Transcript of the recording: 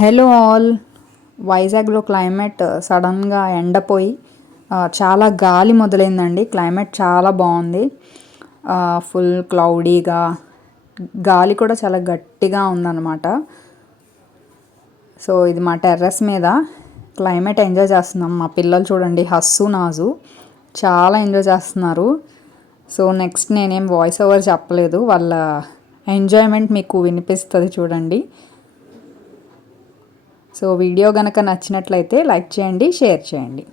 Hello all. వైజాగ్లో క్లైమేట్ సడన్గా ఎండపోయి చాలా గాలి మొదలైందండి. క్లైమేట్ చాలా బాగుంది. ఫుల్ క్లౌడీగా, గాలి కూడా చాలా గట్టిగా ఉందన్నమాట. సో ఇది మా టెర్రస్ మీద క్లైమేట్ ఎంజాయ్ చేస్తున్నాం. మా పిల్లలు చూడండి, హస్సు నాజు చాలా ఎంజాయ్ చేస్తున్నారు. సో నెక్స్ట్ నేనేం వాయిస్ ఓవర్ చెప్పలేదు, వాళ్ళ ఎంజాయ్మెంట్ మీకు వినిపిస్తుంది చూడండి. సో వీడియో కనుక నచ్చినట్లయితే లైక్ చేయండి, షేర్ చేయండి.